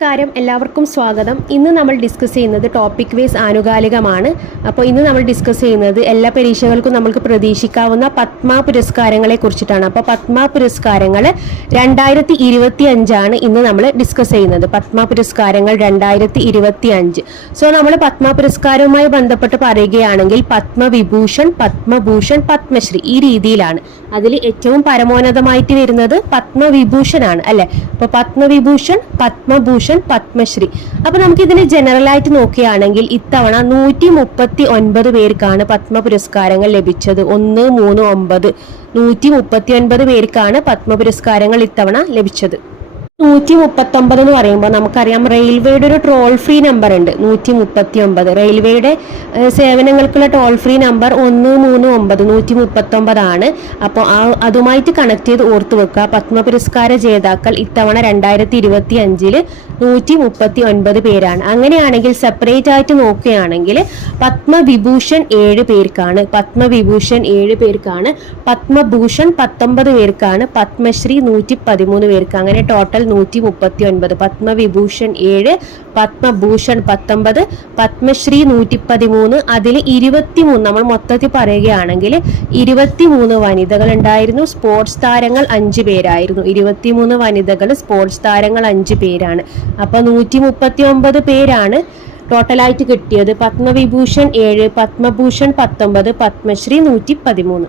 നമസ്കാരം. എല്ലാവർക്കും സ്വാഗതം. ഇന്ന് നമ്മൾ ഡിസ്കസ് ചെയ്യുന്നത് ടോപ്പിക് വൈസ് ആനുകാലികമാണ്. അപ്പോൾ ഇന്ന് നമ്മൾ ഡിസ്കസ് ചെയ്യുന്നത് എല്ലാ പരീക്ഷകൾക്കും നമുക്ക് പ്രതീക്ഷിക്കാവുന്ന പത്മ പുരസ്കാരങ്ങളെ കുറിച്ചിട്ടാണ്. അപ്പോൾ പത്മ പുരസ്കാരങ്ങൾ രണ്ടായിരത്തി ഇരുപത്തി അഞ്ചാണ് ഇന്ന് നമ്മൾ ഡിസ്കസ് ചെയ്യുന്നത്. പത്മ പുരസ്കാരങ്ങൾ രണ്ടായിരത്തി ഇരുപത്തി അഞ്ച് സോ നമ്മൾ പത്മ പുരസ്കാരവുമായി ബന്ധപ്പെട്ട് പറയുകയാണെങ്കിൽ പത്മവിഭൂഷൺ പത്മഭൂഷൺ പത്മശ്രീ ഈ രീതിയിലാണ്. അതിൽ ഏറ്റവും പരമോന്നതമായിട്ട് വരുന്നത് പത്മവിഭൂഷൺ ആണ് അല്ലെ? അപ്പൊ പത്മവിഭൂഷൺ പത്മഭൂഷൺ പത്മശ്രീ. അപ്പൊ നമുക്കിതിനെ ആയിട്ട് നോക്കുകയാണെങ്കിൽ ഇത്തവണ നൂറ്റി മുപ്പത്തി ഒൻപത് പേർക്കാണ് പത്മ പുരസ്കാരങ്ങൾ ലഭിച്ചത്. ഒന്ന് മൂന്ന് ഒമ്പത്. നൂറ്റി മുപ്പത്തി ഒൻപത് പേർക്കാണ് പത്മ പുരസ്കാരങ്ങൾ ഇത്തവണ ലഭിച്ചത്. നൂറ്റി മുപ്പത്തി ഒമ്പത് എന്ന് പറയുമ്പോൾ നമുക്കറിയാം റെയിൽവേയുടെ ഒരു ടോൾ ഫ്രീ നമ്പർ ഉണ്ട്. നൂറ്റി മുപ്പത്തി ഒമ്പത് റെയിൽവേയുടെ സേവനങ്ങൾക്കുള്ള ടോൾ ഫ്രീ നമ്പർ ഒന്ന് മൂന്ന് ഒമ്പത്. നൂറ്റി മുപ്പത്തി ഒമ്പതാണ് അപ്പോൾ ആ അതുമായിട്ട് കണക്ട് ചെയ്ത് ഓർത്തു വെക്കുക. പത്മ പുരസ്കാര ജേതാക്കൾ ഇത്തവണ രണ്ടായിരത്തി ഇരുപത്തി അഞ്ചിൽ നൂറ്റി മുപ്പത്തി ഒൻപത് പേരാണ്. അങ്ങനെയാണെങ്കിൽ സെപ്പറേറ്റ് ആയിട്ട് നോക്കുകയാണെങ്കിൽ പത്മവിഭൂഷൺ ഏഴ് പേർക്കാണ്. പത്മവിഭൂഷൺ ഏഴ് പേർക്കാണ്. പത്മഭൂഷൺ പത്തൊമ്പത് പേർക്കാണ്. പത്മശ്രീ നൂറ്റി പതിമൂന്ന് പേർക്ക്. അങ്ങനെ ടോട്ടൽ നൂറ്റി മുപ്പത്തി ഒൻപത് പത്മവിഭൂഷൺ ഏഴ് പത്മഭൂഷൺ പത്തൊമ്പത് പത്മശ്രീ നൂറ്റി പതിമൂന്ന് അതിൽ ഇരുപത്തി മൂന്ന് നമ്മൾ മൊത്തത്തിൽ പറയുകയാണെങ്കിൽ ഇരുപത്തി മൂന്ന് വനിതകൾ ഉണ്ടായിരുന്നു. സ്പോർട്സ് താരങ്ങൾ അഞ്ച് പേരായിരുന്നു. ഇരുപത്തി മൂന്ന് വനിതകൾ സ്പോർട്സ് താരങ്ങൾ അഞ്ച് പേരാണ്. അപ്പൊ നൂറ്റി മുപ്പത്തി ഒമ്പത് പേരാണ് ടോട്ടലായിട്ട് കിട്ടിയത്. പത്മവിഭൂഷൺ ഏഴ് പത്മഭൂഷൺ പത്തൊമ്പത് പത്മശ്രീ നൂറ്റി പതിമൂന്ന്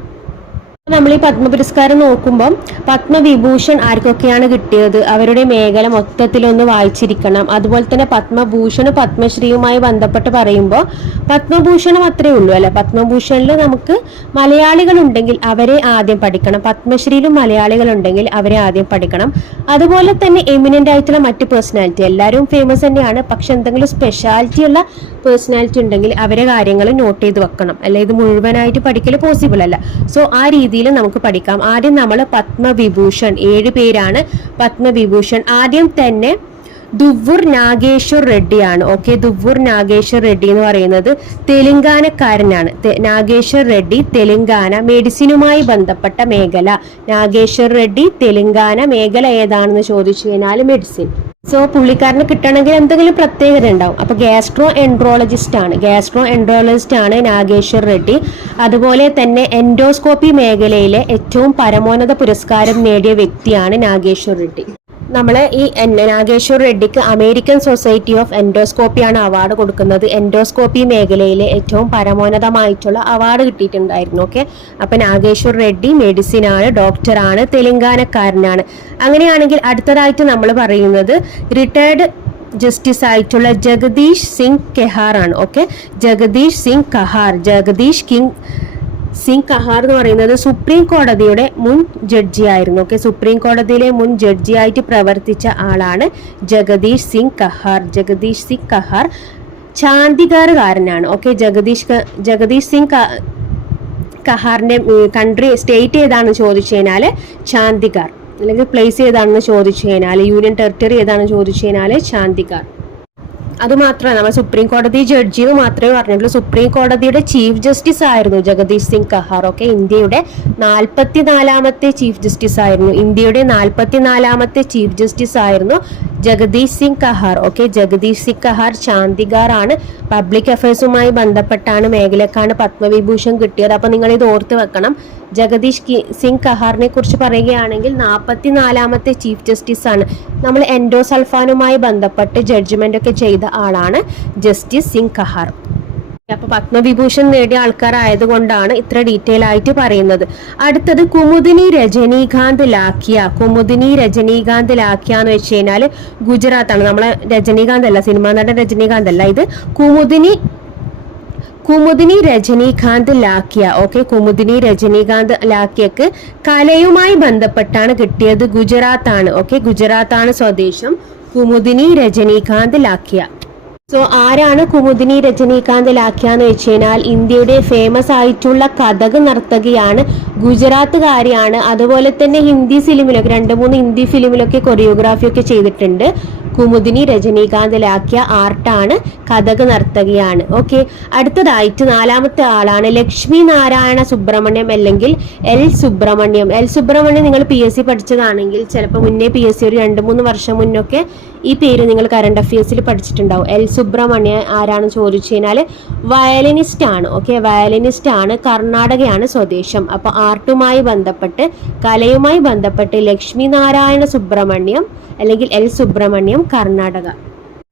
നമ്മൾ ഈ പത്മ പുരസ്കാരം നോക്കുമ്പോൾ പത്മവിഭൂഷൺ ആർക്കൊക്കെയാണ് കിട്ടിയത്? അവരുടെ മേഖല മൊത്തത്തിലൊന്ന് വായിച്ചിരിക്കണം. അതുപോലെ തന്നെ പത്മഭൂഷണും പത്മശ്രീയുമായി ബന്ധപ്പെട്ട് പറയുമ്പോൾ പത്മഭൂഷണം അത്രേ ഉള്ളൂ അല്ലെ? പത്മഭൂഷണിൽ നമുക്ക് മലയാളികൾ ഉണ്ടെങ്കിൽ അവരെ ആദ്യം പഠിക്കണം. പത്മശ്രീയിലും മലയാളികൾ ഉണ്ടെങ്കിൽ അവരെ ആദ്യം പഠിക്കണം. അതുപോലെ തന്നെ എമിനന്റ് ആയിട്ടുള്ള മറ്റ് പേഴ്സണാലിറ്റി എല്ലാവരും ഫേമസ് തന്നെയാണ്. പക്ഷെ എന്തെങ്കിലും സ്പെഷ്യാലിറ്റി ഉള്ള പേഴ്സണാലിറ്റി ഉണ്ടെങ്കിൽ അവരെ കാര്യങ്ങൾ നോട്ട് ചെയ്ത് വെക്കണം. അല്ലെ? ഇത് മുഴുവനായിട്ട് പഠിക്കൽ പോസിബിൾ അല്ല. സോ ആ രീതിയിൽ നമുക്ക് പഠിക്കാം. ആദ്യം നമ്മൾ പത്മവിഭൂഷൺ ഏഴ് പേരാണ് പത്മവിഭൂഷൺ. ആദ്യം തന്നെ ദുവ്വൂർ നാഗേശ്വർ റെഡ്ഡിയാണ്. ഓക്കെ ദുവ്വൂർ നാഗേശ്വർ റെഡ്ഡി എന്ന് പറയുന്നത് തെലുങ്കാനക്കാരനാണ്. നാഗേശ്വർ റെഡ്ഡി തെലുങ്കാന മെഡിസിനുമായി ബന്ധപ്പെട്ട മേഖല. നാഗേശ്വർ റെഡ്ഡി തെലുങ്കാന മേഖല ഏതാണെന്ന് ചോദിച്ചു കഴിഞ്ഞാൽ മെഡിസിൻ. സോ പുള്ളിക്കാരന് കിട്ടണമെങ്കിൽ എന്തെങ്കിലും പ്രത്യേകത ഉണ്ടാവും. അപ്പൊ ഗ്യാസ്ട്രോ എൻട്രോളജിസ്റ്റ് ആണ്. ഗ്യാസ്ട്രോ എൻട്രോളജിസ്റ്റ് ആണ് നാഗേശ്വർ റെഡ്ഡി. അതുപോലെ തന്നെ എൻഡോസ്കോപ്പി മേഖലയിലെ ഏറ്റവും പരമോന്നത പുരസ്കാരം നേടിയ വ്യക്തിയാണ് നാഗേശ്വർ റെഡ്ഡി. നമ്മളെ ഈ നാഗേശ്വർ റെഡ്ഡിക്ക് അമേരിക്കൻ സൊസൈറ്റി ഓഫ് എൻഡോസ്കോപ്പിയാണ് അവാർഡ് കൊടുക്കുന്നത്. എൻഡോസ്കോപ്പി മേഖലയിലെ ഏറ്റവും പരമോന്നതമായിട്ടുള്ള അവാർഡ് കിട്ടിയിട്ടുണ്ടായിരുന്നു. ഓക്കെ? അപ്പൊ നാഗേശ്വർ റെഡ്ഡി മെഡിസിൻ ആണ് ഡോക്ടറാണ് തെലങ്കാനക്കാരനാണ്. അങ്ങനെയാണെങ്കിൽ അടുത്തതായിട്ട് നമ്മൾ പറയുന്നത് റിട്ടയർഡ് ജസ്റ്റിസ് ആയിട്ടുള്ള ജഗദീഷ് സിംഗ് കെഹാർ ആണ് ഓക്കെ? ജഗദീഷ് സിംഗ് കഹാർ ജഗദീഷ് കിങ് സിംഗ് കഹാർ എന്ന് പറയുന്നത് സുപ്രീം കോടതിയുടെ മുൻ ജഡ്ജി ആയിരുന്നു ഓക്കെ സുപ്രീം കോടതിയിലെ മുൻ ജഡ്ജിയായിട്ട് പ്രവർത്തിച്ച ആളാണ് ജഗദീഷ് സിംഗ് കഹാർ. ജഗദീഷ് സിംഗ് കഹാർ ചാന്ദിഗാറുകാരനാണ് ഓക്കെ ജഗദീഷ് ജഗദീഷ് സിംഗ് കഹാറിന്റെ കൺട്രി സ്റ്റേറ്റ് ഏതാണെന്ന് ചോദിച്ചു കഴിഞ്ഞാൽ ചാന്തികാർ അല്ലെങ്കിൽ പ്ലേസ് ഏതാണെന്ന് ചോദിച്ചു കഴിഞ്ഞാൽ യൂണിയൻ ടെറിട്ടറി ഏതാണെന്ന് ചോദിച്ചു കഴിഞ്ഞാൽ ചാന്ദിഗാർ അത് മാത്രമല്ല നമ്മൾ സുപ്രീം കോടതി ജഡ്ജി എന്ന് മാത്രമേ പറഞ്ഞിട്ടുള്ളൂ. സുപ്രീം കോടതിയുടെ ചീഫ് ജസ്റ്റിസ് ആയിരുന്നു ജഗദീഷ് സിംഗ് കഹാർ ഒക്കെ ഇന്ത്യയുടെ നാൽപ്പത്തിനാലാമത്തെ ചീഫ് ജസ്റ്റിസ് ആയിരുന്നു. ഇന്ത്യയുടെ നാൽപ്പത്തിനാലാമത്തെ ചീഫ് ജസ്റ്റിസ് ആയിരുന്നു ജഗദീഷ് സിംഗ് കഹാർ ഓക്കെ ജഗദീഷ് സിംഗ് കഹാർ ശാന്തിഗാർ ആണ് പബ്ലിക് അഫയേഴ്സുമായി ബന്ധപ്പെട്ടാണ് മേഖലക്കാണ് പത്മവിഭൂഷൺ കിട്ടിയത്. അപ്പൊ നിങ്ങൾ ഇത് ഓർത്ത് വെക്കണം. ജഗദീഷ് സിംഗ് കഹാറിനെ കുറിച്ച് പറയുകയാണെങ്കിൽ നാൽപ്പത്തിനാലാമത്തെ ചീഫ് ജസ്റ്റിസ് ആണ്. നമ്മൾ എൻഡോസൾഫാനുമായി ബന്ധപ്പെട്ട് ജഡ്ജ്മെന്റ് ഒക്കെ ചെയ്ത ആളാണ് ജസ്റ്റിസ് സിംഗ് കഹാർ. അപ്പൊ പത്മവിഭൂഷൺ നേടിയ ആൾക്കാരായതുകൊണ്ടാണ് ഇത്ര ഡീറ്റെയിൽ ആയിട്ട് പറയുന്നത്. അടുത്തത് കുമുദിനി രജനീകാന്ത് ലാക്കിയ കുമുദിനി രജനീകാന്ത് ലാക്കിയ എന്ന് വെച്ച് കഴിഞ്ഞാൽ ഗുജറാത്താണ്. നമ്മളെ രജനീകാന്ത് അല്ല സിനിമാ നടൻ രജനീകാന്ത് അല്ല. ഇത് കുമുദിനി കുമുദിനി രജനീകാന്ത് ലാക്കിയ ഓക്കെ കുമുദിനി രജനീകാന്ത് ലാക്കിയക്ക് കലയുമായി ബന്ധപ്പെട്ടാണ് കിട്ടിയത് ഗുജറാത്താണ്. ഓക്കെ ഗുജറാത്താണ് സ്വദേശം കുമുദിനി രജനീകാന്ത് ലാക്കിയ സോ ആരാണ് കുമുദിനി രജനീകാന്ത് ലാഖ്യാന്ന് വെച്ച് കഴിഞ്ഞാൽ ഇന്ത്യയുടെ ഫേമസ് ആയിട്ടുള്ള കഥക് നർത്തകിയാണ് ഗുജറാത്തുകാരിയാണ്. അതുപോലെ തന്നെ ഹിന്ദി ഫിലിമിലൊക്കെ രണ്ട് മൂന്ന് ഹിന്ദി ഫിലിമിലൊക്കെ കൊറിയോഗ്രാഫി ഒക്കെ ചെയ്തിട്ടുണ്ട്. കുമുദിനി രജനീകാന്ത് ലാഖ്യ ആർട്ടാണ് കഥക് നർത്തകിയാണ്. ഓക്കെ അടുത്തതായിട്ട് നാലാമത്തെ ആളാണ് ലക്ഷ്മി നാരായണ സുബ്രഹ്മണ്യം അല്ലെങ്കിൽ എൽ സുബ്രഹ്മണ്യം. എൽ സുബ്രഹ്മണ്യം നിങ്ങൾ പി എസ് സി പഠിച്ചതാണെങ്കിൽ ചിലപ്പോൾ മുന്നേ പി എസ് സി ഒരു രണ്ട് മൂന്ന് വർഷം മുന്നൊക്കെ ഈ പേര് നിങ്ങൾ കറണ്ട് അഫയേഴ്സിൽ പഠിച്ചിട്ടുണ്ടാവും. എൽ സുബ്രഹ്മണ്യ ആരാണെന്ന് ചോദിച്ചു കഴിഞ്ഞാൽ വയലിനിസ്റ്റ് ആണ് ഓക്കെ വയലിനിസ്റ്റ് ആണ് കർണാടകയാണ് സ്വദേശം. അപ്പോൾ ആർട്ടുമായി ബന്ധപ്പെട്ട് കലയുമായി ബന്ധപ്പെട്ട് ലക്ഷ്മി നാരായണ സുബ്രഹ്മണ്യം അല്ലെങ്കിൽ എൽ സുബ്രഹ്മണ്യം കർണാടക.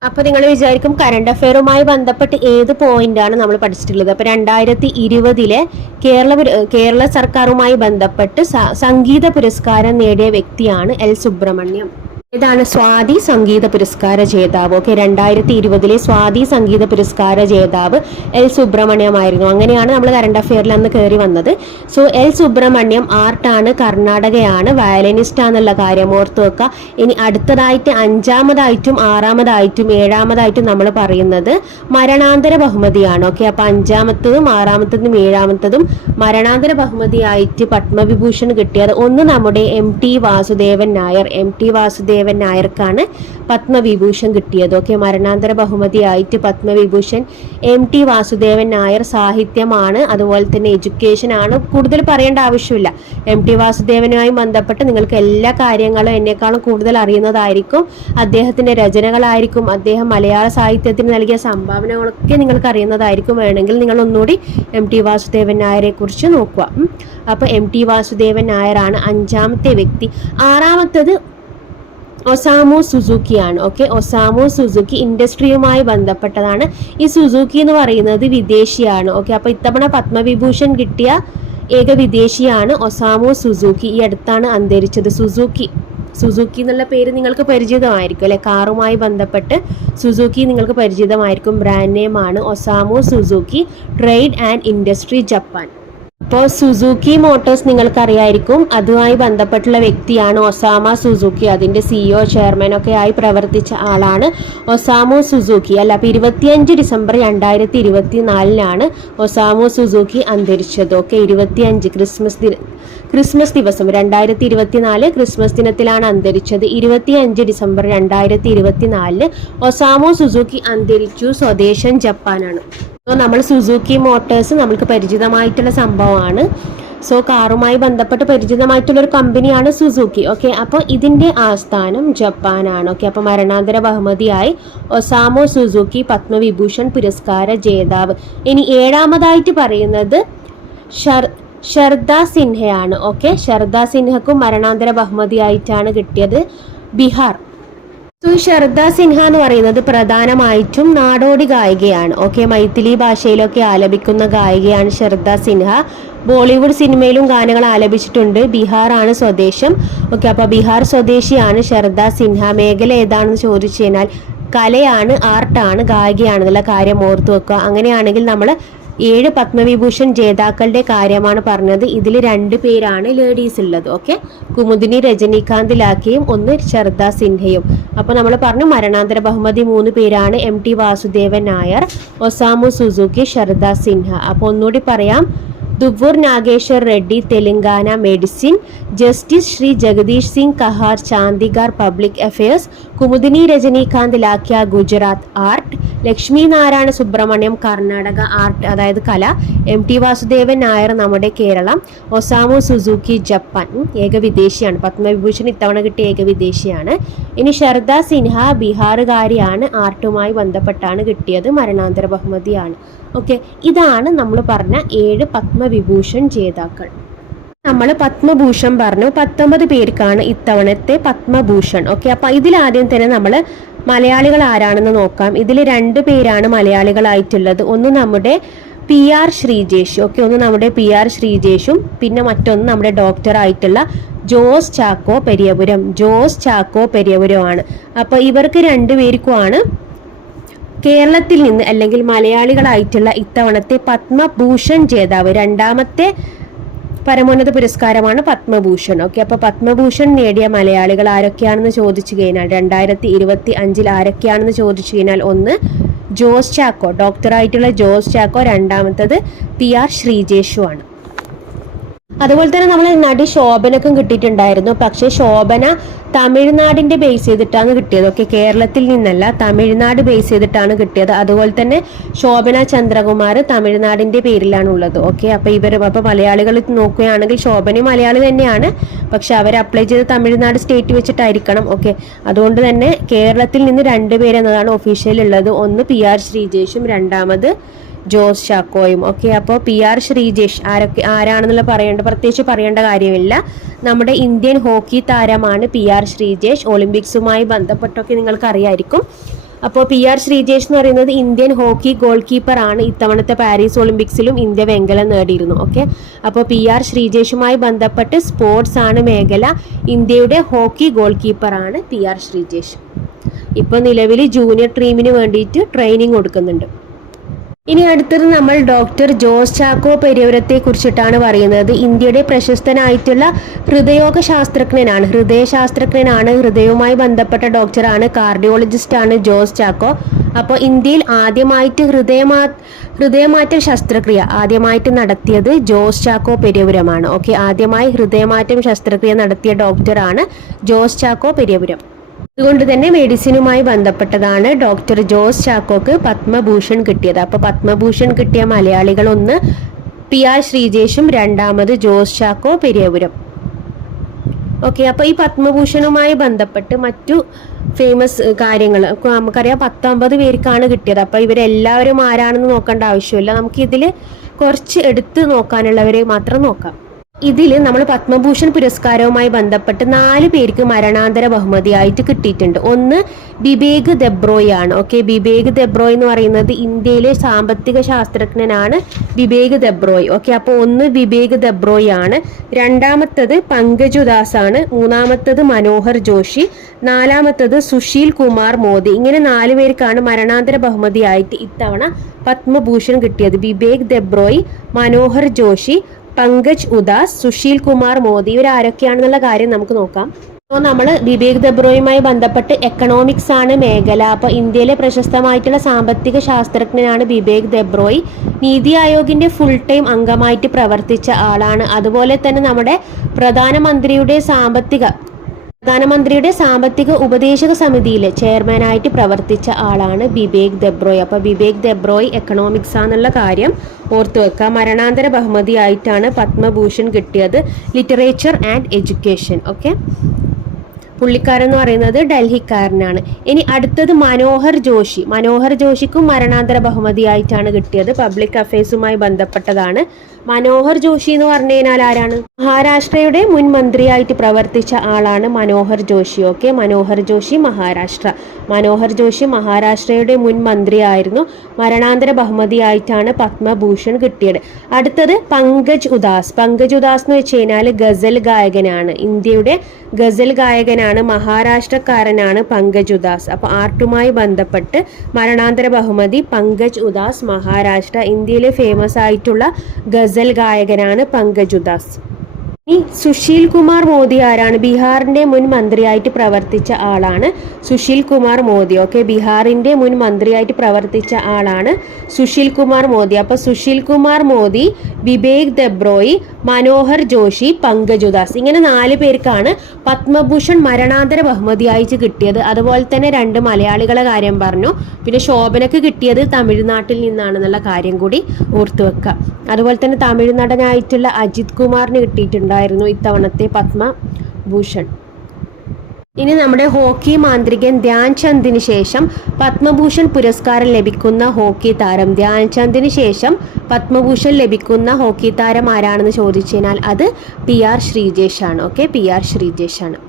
അപ്പൊ നിങ്ങൾ വിചാരിക്കും കറണ്ട് അഫെയറുമായി ബന്ധപ്പെട്ട് ഏത് പോയിന്റ് ആണ് നമ്മൾ പഠിച്ചിട്ടുള്ളത്? അപ്പൊ രണ്ടായിരത്തി ഇരുപതിലെ കേരള കേരള സർക്കാരുമായി ബന്ധപ്പെട്ട് സംഗീത പുരസ്കാരം നേടിയ വ്യക്തിയാണ് എൽ സുബ്രഹ്മണ്യം. ഇതാണ് സ്വാതി സംഗീത പുരസ്കാര ജേതാവ്. ഓക്കെ രണ്ടായിരത്തി ഇരുപതിലെ സ്വാതി സംഗീത പുരസ്കാര ജേതാവ് എൽ സുബ്രഹ്മണ്യമായിരുന്നു. അങ്ങനെയാണ് നമ്മൾ കറണ്ട് അഫെയറിൽ അന്ന് കയറി വന്നത്. സോ എൽ സുബ്രഹ്മണ്യം ആർട്ടാണ് കർണാടകയാണ് വയലിനിസ്റ്റ് ആണെന്നുള്ള കാര്യം ഓർത്ത് വെക്കുക ഇനി അടുത്തതായിട്ട് അഞ്ചാമതായിട്ടും ആറാമതായിട്ടും ഏഴാമതായിട്ടും നമ്മൾ പറയുന്നത് മരണാന്തര ബഹുമതിയാണ്. ഓക്കെ അപ്പോൾ അഞ്ചാമത്തതും ആറാമത്തതും ഏഴാമത്തതും മരണാന്തര ബഹുമതിയായിട്ട് പത്മവിഭൂഷൺ കിട്ടിയത് ഒന്ന് നമ്മുടെ M T Vasudevan Nair. M T Vasudevan നായർക്കാണ് Padma Vibhushan കിട്ടിയത്. ഓക്കെ മരണാന്തര ബഹുമതിയായിട്ട് പത്മവിഭൂഷൺ എം ടി വാസുദേവൻ നായർ സാഹിത്യമാണ് അതുപോലെ തന്നെ എഡ്യൂക്കേഷൻ ആണ്. കൂടുതൽ പറയേണ്ട ആവശ്യമില്ല. എം ടി വാസുദേവനുമായി ബന്ധപ്പെട്ട് നിങ്ങൾക്ക് എല്ലാ കാര്യങ്ങളും എന്നെക്കാളും കൂടുതൽ അറിയുന്നതായിരിക്കും. അദ്ദേഹത്തിന്റെ രചനകളായിരിക്കും അദ്ദേഹം മലയാള സാഹിത്യത്തിന് നൽകിയ സംഭാവനകളൊക്കെ നിങ്ങൾക്ക് അറിയുന്നതായിരിക്കും. വേണമെങ്കിൽ നിങ്ങൾ ഒന്നുകൂടി എം ടി വാസുദേവൻ നായരെ കുറിച്ച് നോക്കുക. അപ്പോൾ എം ടി വാസുദേവൻ നായരാണ് അഞ്ചാമത്തെ വ്യക്തി. ആറാമത്തത് ഒസാമു സുസുക്കിയാണ്. ഓക്കെ? ഒസാമു സുസുക്കി ഇൻഡസ്ട്രിയുമായി ബന്ധപ്പെട്ടതാണ്. ഈ സുസുക്കി എന്ന് പറയുന്നത് വിദേശിയാണ്. ഓക്കെ? അപ്പോൾ ഇത്തവണ പത്മവിഭൂഷൺ കിട്ടിയ ഏക വിദേശിയാണ് ഒസാമു സുസുക്കി. ഈ അടുത്താണ് അന്തരിച്ചത് സുസുക്കി. സുസുക്കി എന്നുള്ള പേര് നിങ്ങൾക്ക് പരിചിതമായിരിക്കും അല്ലെ? കാറുമായി ബന്ധപ്പെട്ട് സുസുക്കി നിങ്ങൾക്ക് പരിചിതമായിരിക്കും. ബ്രാൻഡ് നെയിം ആണ് Osamu Suzuki trade and industry Japan. അപ്പോൾ സുസുക്കി മോട്ടോഴ്സ് നിങ്ങൾക്കറിയായിരിക്കും. അതുമായി ബന്ധപ്പെട്ടുള്ള വ്യക്തിയാണ് ഒസാമ സുസുക്കി. അതിന്റെ സിഇഒ ചെയർമാൻ ഒക്കെ ആയി പ്രവർത്തിച്ച ആളാണ് ഒസാമു സുസുക്കി. അല്ല അപ്പോൾ ഇരുപത്തിയഞ്ച് ഡിസംബർ രണ്ടായിരത്തി ഇരുപത്തി നാലിനാണ് ഒസാമു സുസുക്കി അന്തരിച്ചത്. ഓക്കെ ഇരുപത്തിയഞ്ച് ക്രിസ്മസ് ദിന ക്രിസ്മസ് ദിവസം രണ്ടായിരത്തി ഇരുപത്തിനാല് ക്രിസ്മസ് ദിനത്തിലാണ് അന്തരിച്ചത്. ഇരുപത്തിയഞ്ച് ഡിസംബർ രണ്ടായിരത്തി ഇരുപത്തിനാലിന് ഒസാമോ സുസുക്കി അന്തരിച്ചു. സ്വദേശം ജപ്പാനാണ്. സോ നമ്മൾ സുസൂക്കി മോട്ടേഴ്സ് നമ്മൾക്ക് പരിചിതമായിട്ടുള്ള സംഭവമാണ്. സോ കാറുമായി ബന്ധപ്പെട്ട് പരിചിതമായിട്ടുള്ള ഒരു കമ്പനിയാണ് സുസൂക്കി. ഓക്കെ അപ്പോൾ ഇതിന്റെ ആസ്ഥാനം ജപ്പാനാണ്. ഓക്കെ അപ്പോൾ മരണാന്തര ബഹുമതിയായി ഒസാമോ സുസൂക്കി പത്മവിഭൂഷൺ പുരസ്കാര ജേതാവ്. ഇനി ഏഴാമതായിട്ട് പറയുന്നത് ഷർ ഷർദ സിൻഹയാണ്. ഓക്കെ ഷർദ സിൻഹക്കും മരണാന്തര ബഹുമതിയായിട്ടാണ് കിട്ടിയത് ബീഹാർ. ശർദ സിൻഹ എന്ന് പറയുന്നത് പ്രധാനമായിട്ടും നാടോടി ഗായികയാണ്. ഓക്കെ മൈഥിലി ഭാഷയിലൊക്കെ ആലപിക്കുന്ന ഗായികയാണ് ശർദ സിൻഹ. ബോളിവുഡ് സിനിമയിലും ഗാനങ്ങൾ ആലപിച്ചിട്ടുണ്ട്. ആണ് സ്വദേശം. ഓക്കെ അപ്പോൾ ബീഹാർ സ്വദേശിയാണ് ശർദ സിൻഹ. മേഖല ഏതാണെന്ന് ചോദിച്ചു കഴിഞ്ഞാൽ കലയാണ് ആർട്ടാണ് ഗായികയാണെന്നുള്ള കാര്യം ഓർത്തു വെക്കുക. അങ്ങനെയാണെങ്കിൽ നമ്മൾ ഏഴ് പത്മവിഭൂഷൺ ജേതാക്കളുടെ കാര്യമാണ് പറഞ്ഞത്. ഇതിൽ രണ്ട് പേരാണ് ലേഡീസ് ഉള്ളത്. ഓക്കെ കുമുദിനി രജനീകാന്ത് ലാക്കിയും ഒന്ന് ശർദ സിൻഹയും. അപ്പോൾ നമ്മൾ പറഞ്ഞു മരണാന്തര ബഹുമതി മൂന്ന് പേരാണ് M T Vasudevan Nair Osamu Suzuki Sharda Sinha. അപ്പോൾ ഒന്നുകൂടി പറയാം. Duvvur Nageshwar Reddy Telangana medicine justice Shri Jagdish Singh Kahar Chandigarh public affairs Kumudini Rajinikanth Lakhia Gujarat art Lakshmi Narayana Subramaniam Karnataka art അതായത് കല M T Vasudevan Nair നമ്മുടെ Keralam Osamu Suzuki Japan. ഏക വിദേശിയാണ്. പത്മവിഭൂഷൺ ഇത്തവണ കിട്ടിയ ഏക വിദേശിയാണ്. ഇനി ശർദ സിൻഹ ബീഹാറുകാരിയാണ് ആർട്ടുമായി ബന്ധപ്പെട്ടാണ് കിട്ടിയത് മരണാന്തര ബഹുമതിയാണ്. ഓക്കെ ഇതാണ് നമ്മൾ പറഞ്ഞ ഏഴ് പത്മവിഭൂഷൺ ജേതാക്കൾ. നമ്മൾ പത്മഭൂഷൺ പറഞ്ഞു. പത്തൊമ്പത് പേർക്കാണ് ഇത്തവണത്തെ പത്മഭൂഷൺ. ഓക്കെ അപ്പോൾ ഇതിലാദ്യം തന്നെ നമ്മൾ മലയാളികൾ ആരാണെന്ന് നോക്കാം. ഇതിൽ രണ്ട് പേരാണ് മലയാളികളായിട്ടുള്ളത്. ഒന്ന് നമ്മുടെ പി ആർ ശ്രീജേഷ്. ഓക്കെ ഒന്ന് നമ്മുടെ പി ആർ ശ്രീജേഷും പിന്നെ മറ്റൊന്ന് നമ്മുടെ ഡോക്ടർ ആയിട്ടുള്ള ജോസ് ചാക്കോ പെരിയപുരം. ജോസ് ചാക്കോ പെരിയപുരമാണ് അപ്പോൾ ഇവർക്ക് രണ്ടുപേർക്കുമാണ് കേരളത്തിൽ നിന്ന് അല്ലെങ്കിൽ മലയാളികളായിട്ടുള്ള ഇത്തവണത്തെ പത്മഭൂഷൺ ജേതാവ് രണ്ടാമത്തെ പരമോന്നത പുരസ്കാരമാണ് പത്മഭൂഷൺ. ഓക്കെ അപ്പോൾ പത്മഭൂഷൺ നേടിയ മലയാളികൾ ആരൊക്കെയാണെന്ന് ചോദിച്ചു കഴിഞ്ഞാൽ രണ്ടായിരത്തി ഇരുപത്തി അഞ്ചിൽ ആരൊക്കെയാണെന്ന് ചോദിച്ചു കഴിഞ്ഞാൽ ഒന്ന് ജോസ് ചാക്കോ ഡോക്ടറായിട്ടുള്ള ജോസ് ചാക്കോ രണ്ടാമത്തത് പി ആർ ശ്രീജേഷുമാണ് അതുപോലെ തന്നെ നമ്മൾ നടി ശോഭനക്കും കിട്ടിയിട്ടുണ്ടായിരുന്നു. പക്ഷേ ശോഭന തമിഴ്നാടിന്റെ ബേസ് ചെയ്തിട്ടാണ് കിട്ടിയത്. ഓക്കെ കേരളത്തിൽ നിന്നല്ല തമിഴ്നാട് ബേസ് ചെയ്തിട്ടാണ് കിട്ടിയത്. അതുപോലെ തന്നെ ശോഭന ചന്ദ്രകുമാർ തമിഴ്നാടിന്റെ പേരിലാണ് ഉള്ളത് ഓക്കെ അപ്പൊ ഇവർ അപ്പൊ മലയാളികൾ നോക്കുകയാണെങ്കിൽ ശോഭന മലയാളി തന്നെയാണ്. പക്ഷെ അവർ അപ്ലൈ ചെയ്ത് തമിഴ്നാട് സ്റ്റേറ്റ് വെച്ചിട്ടായിരിക്കണം. ഓക്കെ അതുകൊണ്ട് തന്നെ കേരളത്തിൽ നിന്ന് രണ്ടുപേരെന്നതാണ് ഒഫീഷ്യൽ ഉള്ളത്. ഒന്ന് പി ആർ ശ്രീജേഷും രണ്ടാമത് ജോസ് ചാക്കോയും. ഓക്കെ അപ്പോൾ പി ആർ ശ്രീജേഷ് ആരൊക്കെ ആരാണെന്നുള്ള പറയേണ്ട പ്രത്യേകിച്ച് പറയേണ്ട കാര്യമില്ല. നമ്മുടെ ഇന്ത്യൻ ഹോക്കി താരമാണ് പി ആർ ശ്രീജേഷ്. ഒളിമ്പിക്സുമായി ബന്ധപ്പെട്ടൊക്കെ നിങ്ങൾക്ക് അറിയായിരിക്കും അപ്പോൾ പി ആർ ശ്രീജേഷ് എന്ന് പറയുന്നത് ഇന്ത്യൻ ഹോക്കി ഗോൾ കീപ്പർ ആണ്. ഇത്തവണത്തെ പാരീസ് ഒളിമ്പിക്സിലും ഇന്ത്യ വെങ്കലം നേടിയിരുന്നു. ഓക്കെ അപ്പോൾ പി ആർ ശ്രീജേഷുമായി ബന്ധപ്പെട്ട് സ്പോർട്സ് ആണ് മേഖല. ഇന്ത്യയുടെ ഹോക്കി ഗോൾ കീപ്പർ ആണ് പി ആർ ശ്രീജേഷ്. ഇപ്പോൾ നിലവിൽ ജൂനിയർ ടീമിന് വേണ്ടിയിട്ട് ട്രെയിനിങ് കൊടുക്കുന്നുണ്ട്. ഇനി അടുത്തത് നമ്മൾ ഡോക്ടർ ജോസ് ചാക്കോ പെരിയവരത്തെ കുറിച്ചിട്ടാണ് പറയുന്നത്. ഇന്ത്യയുടെ പ്രശസ്തനായിട്ടുള്ള ഹൃദയോഗ ശാസ്ത്രജ്ഞനാണ് ഹൃദയ ശാസ്ത്രജ്ഞനാണ് ഹൃദയവുമായി ബന്ധപ്പെട്ട ഡോക്ടറാണ്. കാർഡിയോളജിസ്റ്റ് ആണ് ജോസ് ചാക്കോ. അപ്പോൾ ഇന്ത്യയിൽ ആദ്യമായിട്ട് ഹൃദയമാ ഹൃദയമാറ്റ ശസ്ത്രക്രിയ ആദ്യമായിട്ട് നടത്തിയത് ജോസ് ചാക്കോ പെരിയപുരമാണ്. ഓക്കെ ആദ്യമായി ഹൃദയമാറ്റം ശസ്ത്രക്രിയ നടത്തിയ ഡോക്ടറാണ് ജോസ് ചാക്കോ പെരിയപുരം. അതുകൊണ്ട് തന്നെ മെഡിസിനുമായി ബന്ധപ്പെട്ടതാണ് ഡോക്ടർ ജോസ് ചാക്കോക്ക് പത്മഭൂഷൺ കിട്ടിയത്. അപ്പോൾ പത്മഭൂഷൺ കിട്ടിയ മലയാളികൾ ഒന്ന് പി ആർ ശ്രീജേഷും രണ്ടാമത് ജോസ് ചാക്കോ പെരിയപുരം. ഓക്കെ അപ്പോൾ ഈ പത്മഭൂഷണുമായി ബന്ധപ്പെട്ട് മറ്റു ഫേമസ് കാര്യങ്ങൾ നമുക്കറിയാം പത്തൊമ്പത് പേർക്കാണ് കിട്ടിയത്. അപ്പോൾ ഇവരെല്ലാവരും ആരാണെന്ന് നോക്കേണ്ട ആവശ്യമില്ല. നമുക്ക് ഇതിൽ കുറച്ച് എടുത്ത് നോക്കാനുള്ളവരെ മാത്രം നോക്കാം. ഇതിൽ നമ്മൾ പത്മഭൂഷൺ പുരസ്കാരവുമായി ബന്ധപ്പെട്ട് നാല് പേർക്ക് മരണാന്തര ബഹുമതിയായിട്ട് കിട്ടിയിട്ടുണ്ട്. ഒന്ന് ബിബേഗ് ദെബ്രോയ് ആണ് ഓക്കെ ബിബേഗ് ദെബ്രോയ് എന്ന് പറയുന്നത് ഇന്ത്യയിലെ സാമ്പത്തിക ശാസ്ത്രജ്ഞനാണ് ബിബേഗ് ദെബ്രോയ്. ഓക്കെ അപ്പോൾ ഒന്ന് ബിബേഗ് ദെബ്രോയ് ആണ് രണ്ടാമത്തത് പങ്കജ് ഉദാസ് ആണ് മൂന്നാമത്തത് മനോഹർ ജോഷി. നാലാമത്തത് സുശീൽ കുമാർ മോദി. ഇങ്ങനെ നാല് പേർക്കാണ് മരണാന്തര ബഹുമതിയായിട്ട് ഇത്തവണ പത്മഭൂഷൺ കിട്ടിയത്. ബിബേക് ദെബ്രോയ് മനോഹർ ജോഷി പങ്കജ് ഉദാസ് സുശീൽ കുമാർ മോദി ഇവരാരൊക്കെയാണെന്നുള്ള കാര്യം നമുക്ക് നോക്കാം. അപ്പോൾ നമ്മൾ വിവേക് ദബ്രോയുമായി ബന്ധപ്പെട്ട് എക്കണോമിക്സ് ആണ് മേഖല. അപ്പോൾ ഇന്ത്യയിലെ പ്രശസ്തമായിട്ടുള്ള സാമ്പത്തിക ശാസ്ത്രജ്ഞനാണ് വിവേക് ദബ്രോയ്. നീതി ആയോഗിന്റെ ഫുൾ ടൈം അംഗമായിട്ട് പ്രവർത്തിച്ച ആളാണ്. അതുപോലെ തന്നെ നമ്മുടെ പ്രധാനമന്ത്രിയുടെ സാമ്പത്തിക പ്രധാനമന്ത്രിയുടെ സാമ്പത്തിക ഉപദേശക സമിതിയിലെ ചെയർമാനായിട്ട് പ്രവർത്തിച്ച ആളാണ് ബിബേക് ദെബ്രോയ്. അപ്പോൾ ബിബേക് ദെബ്രോയ് എക്കണോമിക്സ് ആണെന്നുള്ള കാര്യം ഓർത്തു വെക്കുക മരണാന്തര ബഹുമതിയായിട്ടാണ് പത്മഭൂഷൺ കിട്ടിയത്. ലിറ്ററേച്ചർ ആൻഡ് എഡ്യൂക്കേഷൻ ഓക്കെ പുള്ളിക്കാരൻ എന്ന് പറയുന്നത് ഡൽഹിക്കാരനാണ്. ഇനി അടുത്തത് മനോഹർ ജോഷി. മനോഹർ ജോഷിക്കും മരണാന്തര ബഹുമതിയായിട്ടാണ് കിട്ടിയത്. പബ്ലിക് അഫയേഴ്സുമായി ബന്ധപ്പെട്ടതാണ്. മനോഹർ ജോഷി എന്ന് പറഞ്ഞു കഴിഞ്ഞാൽ ആരാണ്? മഹാരാഷ്ട്രയുടെ മുൻ മന്ത്രിയായിട്ട് പ്രവർത്തിച്ച ആളാണ് മനോഹർ ജോഷി. ഓക്കെ മനോഹർ ജോഷി മഹാരാഷ്ട്ര. മനോഹർ ജോഷി മഹാരാഷ്ട്രയുടെ മുൻ മന്ത്രിയായിരുന്നു. മരണാന്തര ബഹുമതിയായിട്ടാണ് പത്മഭൂഷൺ കിട്ടിയത്. അടുത്തത് പങ്കജ് ഉദാസ്. പങ്കജ് ഉദാസ് എന്ന് വെച്ച് കഴിഞ്ഞാൽ ഗസൽ ഗായകനാണ്. ഇന്ത്യയുടെ ഗസൽ ഗായകനാണ്. മഹാരാഷ്ട്രക്കാരനാണ് പങ്കജ് ഉദാസ്. അപ്പോൾ ആർട്ടുമായി ബന്ധപ്പെട്ട് മരണാന്തര ബഹുമതി പങ്കജ് ഉദാസ് മഹാരാഷ്ട്ര ഇന്ത്യയിലെ ഫേമസ് ആയിട്ടുള്ള ഗസൽ ഗായകനാണ് പങ്കജ് ഉദാസ്. ഇനി സുശീൽ കുമാർ മോദി ആരാണ്? ബീഹാറിന്റെ മുൻ മന്ത്രിയായിട്ട് പ്രവർത്തിച്ച ആളാണ് സുശീൽ കുമാർ മോദി. ഓക്കെ ബീഹാറിന്റെ മുൻ മന്ത്രിയായിട്ട് പ്രവർത്തിച്ച ആളാണ് സുശീൽ കുമാർ മോദി. അപ്പോൾ സുശീൽ കുമാർ മോദി വിവേക് ദബ്രോയി മനോഹർ ജോഷി പങ്കജ് ഉദാസ് ഇങ്ങനെ നാല് പേർക്കാണ് പത്മഭൂഷൺ മരണാന്തര ബഹുമതി ബഹുമതിയായിട്ട് കിട്ടിയത്. അതുപോലെ തന്നെ രണ്ട് മലയാളികളെ കാര്യം പറഞ്ഞു. പിന്നെ ശോഭനക്ക് കിട്ടിയത് തമിഴ്നാട്ടിൽ നിന്നാണെന്നുള്ള കാര്യം കൂടി ഓർത്തു വെക്കുക. അതുപോലെ തന്നെ തമിഴ് നടനായിട്ടുള്ള അജിത് കുമാറിന് കിട്ടിയിട്ടുണ്ടായിരുന്നു ഇത്തവണത്തെ പത്മഭൂഷൺ. ഇനി നമ്മുടെ ഹോക്കി മാന്ത്രികൻ ധ്യാൻ ചന്ദിന് ശേഷം പത്മഭൂഷൺ പുരസ്കാരം ലഭിക്കുന്ന ഹോക്കി താരം. ധ്യാൻ ചന്ദിന് ശേഷം പത്മഭൂഷൺ ലഭിക്കുന്ന ഹോക്കി താരം ആരാണെന്ന് ചോദിച്ചതിനാൽ അത് പി ആർ ശ്രീജേഷ് ആണ് ഓക്കെ പി ആർ ശ്രീജേഷ് ആണ്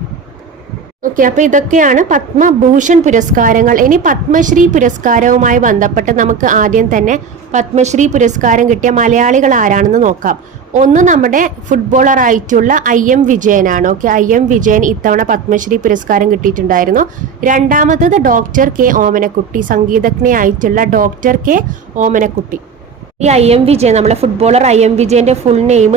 ഓക്കെ അപ്പോൾ ഇതൊക്കെയാണ് പത്മഭൂഷൺ പുരസ്കാരങ്ങൾ. ഇനി പത്മശ്രീ പുരസ്കാരവുമായി ബന്ധപ്പെട്ട് നമുക്ക് ആദ്യം തന്നെ പത്മശ്രീ പുരസ്കാരം കിട്ടിയ മലയാളികൾ ആരാണെന്ന് നോക്കാം. ഒന്ന് നമ്മുടെ ഫുട്ബോളർ ആയിട്ടുള്ള ഐ എം വിജയനാണ്. ഓക്കെ ഐ എം വിജയൻ ഇത്തവണ പത്മശ്രീ പുരസ്കാരം കിട്ടിയിട്ടുണ്ടായിരുന്നു. രണ്ടാമത്തത് ഡോക്ടർ കെ ഓമനക്കുട്ടി സംഗീതജ്ഞയായിട്ടുള്ള ഡോക്ടർ കെ ഓമനക്കുട്ടി. ഈ ഐ എം വിജയൻ നമ്മുടെ ഫുട്ബോളർ ഐ എം വിജയന്റെ ഫുൾ നെയിം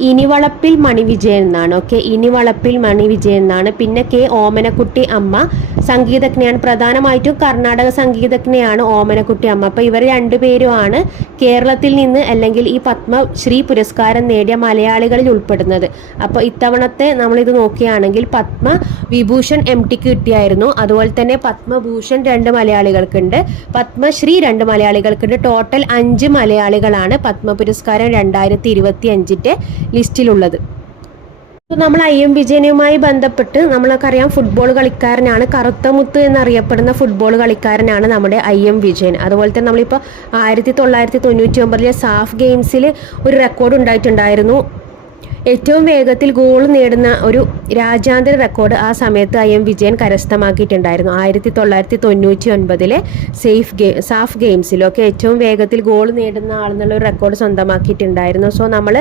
ഇനിവളപ്പിൽ മണി വിജയൻ എന്നാണ്. ഓക്കെ ഇനിവളപ്പിൽ മണി വിജയൻ എന്നാണ്. പിന്നെ കെ ഓമനക്കുട്ടി അമ്മ സംഗീതജ്ഞയാണ് പ്രധാനമായിട്ടും കർണാടക സംഗീതജ്ഞയാണ് ഓമനക്കുട്ടി അമ്മ. അപ്പോൾ ഇവർ രണ്ടുപേരുമാണ് കേരളത്തിൽ നിന്ന് അല്ലെങ്കിൽ ഈ പത്മശ്രീ പുരസ്കാരം നേടിയ മലയാളികളിൽ ഉൾപ്പെടുന്നത്. അപ്പോൾ ഇത്തവണത്തെ നമ്മളിത് നോക്കുകയാണെങ്കിൽ പത്മ വിഭൂഷൺ എം ടിക്ക് കിട്ടിയായിരുന്നു. അതുപോലെ തന്നെ പത്മഭൂഷൺ രണ്ട് മലയാളികൾക്കുണ്ട്. പത്മശ്രീ രണ്ട് മലയാളികൾക്കുണ്ട്. ടോട്ടൽ അഞ്ച് മലയാളികളാണ് പത്മ പുരസ്കാരം രണ്ടായിരത്തി ഇരുപത്തി അഞ്ചിന്റെ ലിസ്റ്റിലുള്ളത്. നമ്മൾ ഐ എം വിജയനുമായി ബന്ധപ്പെട്ട് നമ്മൾക്കറിയാം ഫുട്ബോൾ കളിക്കാരനാണ്. കറുത്തമുത്ത് എന്നറിയപ്പെടുന്ന ഫുട്ബോൾ കളിക്കാരനാണ് നമ്മുടെ ഐ എം വിജയൻ. അതുപോലെ തന്നെ നമ്മളിപ്പോൾ ആയിരത്തി തൊള്ളായിരത്തി തൊണ്ണൂറ്റി ഒമ്പതിലെ സാഫ് ഗെയിംസിൽ ഒരു റെക്കോർഡ് ഉണ്ടായിട്ടുണ്ടായിരുന്നു. ഏറ്റവും വേഗത്തിൽ ഗോൾ നേടുന്ന ഒരു രാജ്യാന്തര റെക്കോർഡ് ആ സമയത്ത് ഐ എം വിജയൻ കരസ്ഥമാക്കിയിട്ടുണ്ടായിരുന്നു. ആയിരത്തി തൊള്ളായിരത്തി തൊണ്ണൂറ്റി ഒൻപതിലെ സേഫ് ഗെയിം സാഫ് ഗെയിംസിലൊക്കെ ഏറ്റവും വേഗത്തിൽ ഗോൾ നേടുന്ന ആളെന്നുള്ള ഒരു റെക്കോർഡ് സ്വന്തമാക്കിയിട്ടുണ്ടായിരുന്നു. സോ നമ്മൾ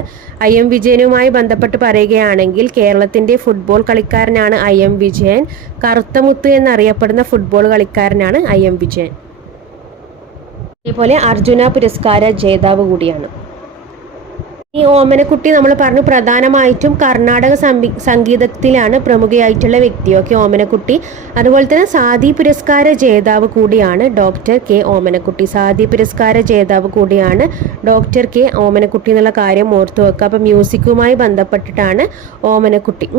ഐ എം വിജയനുമായി ബന്ധപ്പെട്ട് പറയുകയാണെങ്കിൽ കേരളത്തിന്റെ ഫുട്ബോൾ കളിക്കാരനാണ് ഐ എം വിജയൻ. കറുത്തമുത്ത് എന്നറിയപ്പെടുന്ന ഫുട്ബോൾ കളിക്കാരനാണ് ഐ എം വിജയൻ. അതേപോലെ അർജുന പുരസ്കാര ജേതാവ് കൂടിയാണ്. ഈ ഓമനക്കുട്ടി നമ്മൾ പറഞ്ഞു പ്രധാനമായിട്ടും കർണാടക സംഗീതത്തിലാണ് പ്രമുഖയായിട്ടുള്ള വ്യക്തി ഓക്കെ ഓമനക്കുട്ടി. അതുപോലെ തന്നെ സാദി പുരസ്കാര ജേതാവ് കൂടിയാണ് ഡോക്ടർ കെ ഓമനക്കുട്ടി. സാദി പുരസ്കാര ജേതാവ് കൂടിയാണ് ഡോക്ടർ കെ ഓമനക്കുട്ടി എന്നുള്ള കാര്യം ഓർത്തു വെക്കുക. അപ്പോൾ മ്യൂസിക്കുമായി ബന്ധപ്പെട്ടിട്ടാണ് ഓമനക്കുട്ടി.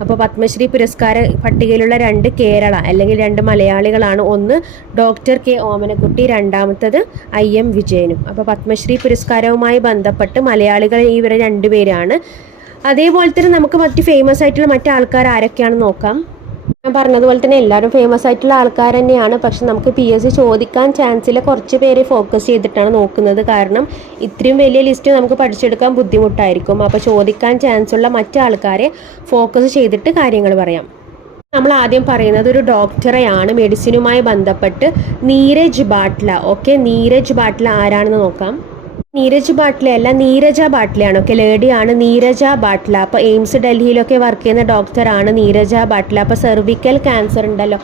അപ്പോൾ പത്മശ്രീ പുരസ്കാര പട്ടികയിലുള്ള രണ്ട് കേരള അല്ലെങ്കിൽ രണ്ട് മലയാളികളാണ് ഒന്ന് ഡോക്ടർ കെ ഓമനക്കുട്ടി രണ്ടാമത്തത് ഐ എം വിജയനും. അപ്പോൾ പത്മശ്രീ പുരസ്കാരവുമായി ബന്ധപ്പെട്ട് മലയാളികൾ ഇവർ രണ്ടുപേരാണ്. അതേപോലെ തന്നെ നമുക്ക് മറ്റ് ഫേമസ് ആയിട്ടുള്ള മറ്റു ആൾക്കാർ ആരൊക്കെയാണെന്ന് നോക്കാം. ഞാൻ പറഞ്ഞതുപോലെ തന്നെ എല്ലാവരും ഫേമസ് ആയിട്ടുള്ള ആൾക്കാർ തന്നെയാണ്. പക്ഷെ നമുക്ക് പി എസ് സി ചോദിക്കാൻ ചാൻസിൽ കുറച്ച് പേരെ ഫോക്കസ് ചെയ്തിട്ടാണ് നോക്കുന്നത് കാരണം ഇത്രയും വലിയ ലിസ്റ്റ് നമുക്ക് പഠിച്ചെടുക്കാൻ ബുദ്ധിമുട്ടായിരിക്കും. അപ്പോൾ ചോദിക്കാൻ ചാൻസ് ഉള്ള മറ്റു ആൾക്കാരെ ഫോക്കസ് ചെയ്തിട്ട് കാര്യങ്ങൾ പറയാം. നമ്മൾ ആദ്യം പറയുന്നത് ഒരു ഡോക്ടറെയാണ്. മെഡിസിനുമായി ബന്ധപ്പെട്ട് നീരജ് ബാട്ട്ല. ഓക്കെ നീരജ് ബാട്ട്ല ആരാണെന്ന് നോക്കാം. നീരജ് ബാട്ട്ലെ അല്ല നീരജ ബാട്ട്ലയാണ് ഓക്കെ ലേഡിയാണ് നീരജ ബാട്ട്ല. അപ്പോൾ എയിംസ് ഡൽഹിയിലൊക്കെ വർക്ക് ചെയ്യുന്ന ഡോക്ടറാണ് നീരജ ബാട്ട്ല. അപ്പോൾ സെർവിക്കൽ ക്യാൻസർ ഉണ്ടല്ലോ.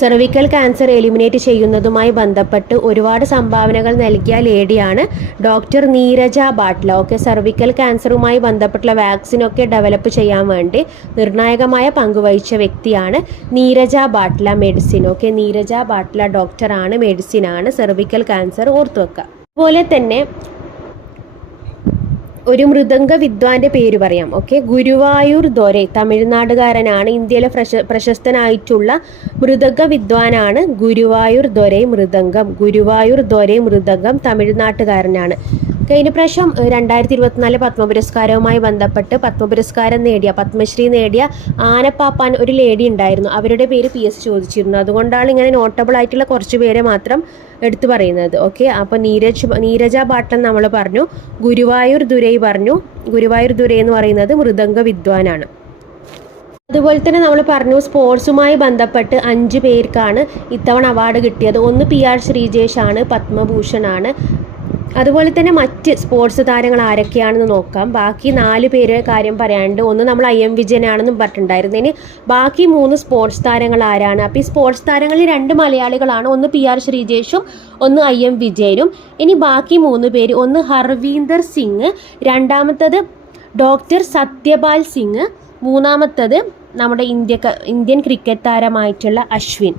സെർവിക്കൽ ക്യാൻസർ എലിമിനേറ്റ് ചെയ്യുന്നതുമായി ബന്ധപ്പെട്ട് ഒരുപാട് സംഭാവനകൾ നൽകിയ ലേഡിയാണ് doctor Neerja Batla. Okay cervical ക്യാൻസറുമായി ബന്ധപ്പെട്ടുള്ള വാക്സിനൊക്കെ ഡെവലപ്പ് ചെയ്യാൻ വേണ്ടി നിർണായകമായ പങ്കുവഹിച്ച വ്യക്തിയാണ് നീരജ ബാട്ട്ല മെഡിസിൻ ഓക്കെ നീരജ ബാട്ട്ല ഡോക്ടറാണ് മെഡിസിനാണ് സെർവിക്കൽ ക്യാൻസർ ഓർത്തു വെക്കുക അതുപോലെ തന്നെ ഒരു മൃദംഗ വിദ്വാന്റെ പേര് പറയാം ഓക്കെ ഗുരുവായൂർ ദോരെ തമിഴ്നാടുകാരനാണ് ഇന്ത്യയിലെ പ്രശ പ്രശസ്തനായിട്ടുള്ള മൃദംഗ വിദ്വാനാണ് ഗുരുവായൂർ ദോരെ മൃദംഗം ഗുരുവായൂർ ദോരെ മൃദംഗം തമിഴ്നാട്ടുകാരനാണ്. കഴിഞ്ഞ പ്രാവശ്യം രണ്ടായിരത്തി ഇരുപത്തിനാല് പത്മ പുരസ്കാരവുമായി ബന്ധപ്പെട്ട് പത്മപുരസ്കാരം നേടിയ പത്മശ്രീ നേടിയ ആനപ്പാപ്പാൻ ഒരു ലേഡി ഉണ്ടായിരുന്നു. അവരുടെ പേര് പി എസ് ചോദിച്ചിരുന്നു. അതുകൊണ്ടാണ് ഇങ്ങനെ നോട്ടബിൾ ആയിട്ടുള്ള കുറച്ച് പേരെ മാത്രം എടുത്തു പറയുന്നത്. ഓക്കെ അപ്പോൾ നീരജ് നീരജ പാട്ടൻ നമ്മൾ പറഞ്ഞു. ഗുരുവായൂർ ദുരൈ പറഞ്ഞു. ഗുരുവായൂർ ദുരൈ എന്ന് പറയുന്നത് മൃദംഗ വിദ്വാനാണ്. അതുപോലെ തന്നെ നമ്മൾ പറഞ്ഞു സ്പോർട്സുമായി ബന്ധപ്പെട്ട് അഞ്ച് പേർക്കാണ് ഇത്തവണ അവാർഡ് കിട്ടിയത്. ഒന്ന് പി ആർ ശ്രീജേഷാണ് ആണ്. അതുപോലെ തന്നെ മറ്റ് സ്പോർട്സ് താരങ്ങൾ ആരൊക്കെയാണെന്ന് നോക്കാം. ബാക്കി നാല് പേര് കാര്യം പറയാണ്ട് ഒന്ന് നമ്മൾ ഐ എം വിജയനാണെന്നും പറഞ്ഞിട്ടുണ്ടായിരുന്നു. ഇനി ബാക്കി മൂന്ന് സ്പോർട്സ് താരങ്ങൾ ആരാണ്? അപ്പോൾ ഈ സ്പോർട്സ് താരങ്ങളിൽ രണ്ട് മലയാളികളാണ്. ഒന്ന് പി ആർ ശ്രീജേഷും ഒന്ന് ഐ എം വിജയനും. ഇനി ബാക്കി മൂന്ന് പേര് ഒന്ന് ഹർവീന്ദർ സിംഗ് രണ്ടാമത്തത് ഡോക്ടർ സത്യപാൽ സിംഗ് മൂന്നാമത്തത് നമ്മുടെ ഇന്ത്യ ഇന്ത്യൻ ക്രിക്കറ്റ് താരമായിട്ടുള്ള അശ്വിൻ.